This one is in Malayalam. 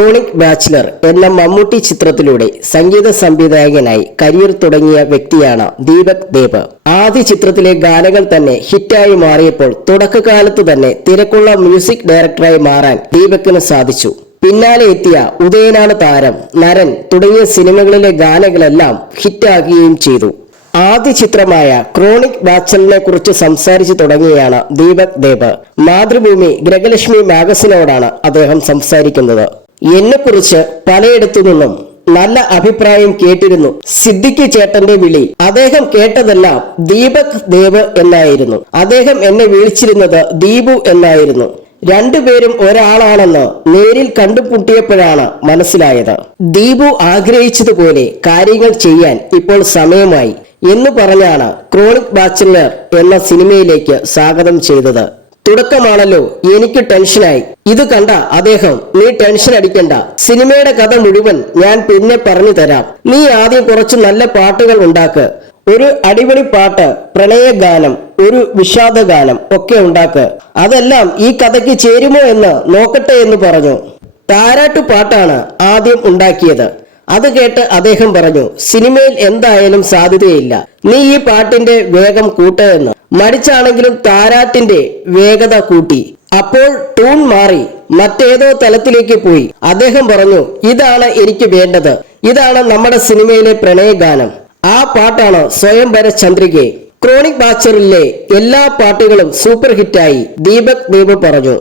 ക്രോണിക് ബാച്ചിലർ എന്ന മമ്മൂട്ടി ചിത്രത്തിലൂടെ സംഗീത സംവിധായകനായി കരിയർ തുടങ്ങിയ വ്യക്തിയാണ് ദീപക് ദേബ്. ആദ്യ ചിത്രത്തിലെ ഗാനങ്ങൾ തന്നെ ഹിറ്റായി മാറിയപ്പോൾ തുടക്കകാലത്ത് തന്നെ തിരക്കുള്ള മ്യൂസിക് ഡയറക്ടറായി മാറാൻ ദീപകിന് സാധിച്ചു. പിന്നാലെ എത്തിയ ഉദയനാണ് താരം, നരൻ തുടങ്ങിയ സിനിമകളിലെ ഗാനങ്ങളെല്ലാം ഹിറ്റാകുകയും ചെയ്തു. ആദ്യ ചിത്രമായ ക്രോണിക് ബാച്ചലറിനെ കുറിച്ച് സംസാരിച്ചു തുടങ്ങിയാണ് ദീപക് ദേബ്. മാതൃഭൂമി ഗൃഹലക്ഷ്മി മാഗസിനോടാണ് അദ്ദേഹം സംസാരിക്കുന്നത്. എന്നെക്കുറിച്ച് പലയിടത്തു നിന്നും നല്ല അഭിപ്രായം കേട്ടിരുന്നു. സിദ്ദിഖ് ചേട്ടന്റെ വിളി അദ്ദേഹം കേട്ടതെല്ലാം ദീപക് ദേബ് എന്നായിരുന്നു. അദ്ദേഹം എന്നെ വിളിച്ചിരുന്നത് ദീപു എന്നായിരുന്നു. രണ്ടുപേരും ഒരാളാണെന്ന് നേരിൽ കണ്ടുമുട്ടിയപ്പോഴാണ് മനസ്സിലായത്. ദീപു ആഗ്രഹിച്ചതുപോലെ കാര്യങ്ങൾ ചെയ്യാൻ ഇപ്പോൾ സമയമായി എന്ന് പറഞ്ഞാണ് ക്രോണിക് ബാച്ചിലർ എന്ന സിനിമയിലേക്ക് സ്വാഗതം ചെയ്തത്. തുടക്കമാണല്ലോ, എനിക്ക് ടെൻഷനായി. ഇത് കണ്ട അദ്ദേഹം, നീ ടെൻഷൻ അടിക്കണ്ട, സിനിമയുടെ കഥ മുഴുവൻ ഞാൻ പിന്നെ പറഞ്ഞു തരാം. നീ ആദ്യം കുറച്ച് നല്ല പാട്ടുകൾ ഉണ്ടാക്ക്, ഒരു അടിപൊളി പാട്ട്, പ്രണയഗാനം, ഒരു വിഷാദഗാനം ഒക്കെ ഉണ്ടാക്ക്. അതെല്ലാം ഈ കഥയ്ക്ക് ചേരുമോ എന്ന് നോക്കട്ടെ എന്ന് പറഞ്ഞു. താരാട്ടു പാട്ടാണ് ആദ്യം ഉണ്ടാക്കിയത്. അത് കേട്ട് അദ്ദേഹം പറഞ്ഞു, സിനിമയിൽ എന്തായാലും സാധ്യതയില്ല, നീ ഈ പാട്ടിന്റെ വേഗം കൂട്ടുകയെന്ന്. മടിച്ചാണെങ്കിലും താരാട്ടിന്റെ വേഗത കൂട്ടി. അപ്പോൾ ട്യൂൺ മാറി മറ്റേതോ തലത്തിലേക്ക് പോയി. അദ്ദേഹം പറഞ്ഞു, ഇതാണ് എനിക്ക് വേണ്ടത്, ഇതാണ് നമ്മുടെ സിനിമയിലെ പ്രണയഗാനം. ആ പാട്ടാണ് സ്വയംവര ചന്ദ്രികെ. ക്രോണിക് ബാച്ചലറിലെ എല്ലാ പാട്ടുകളും സൂപ്പർ ഹിറ്റായി ദീപക് ദേബ് പറഞ്ഞു.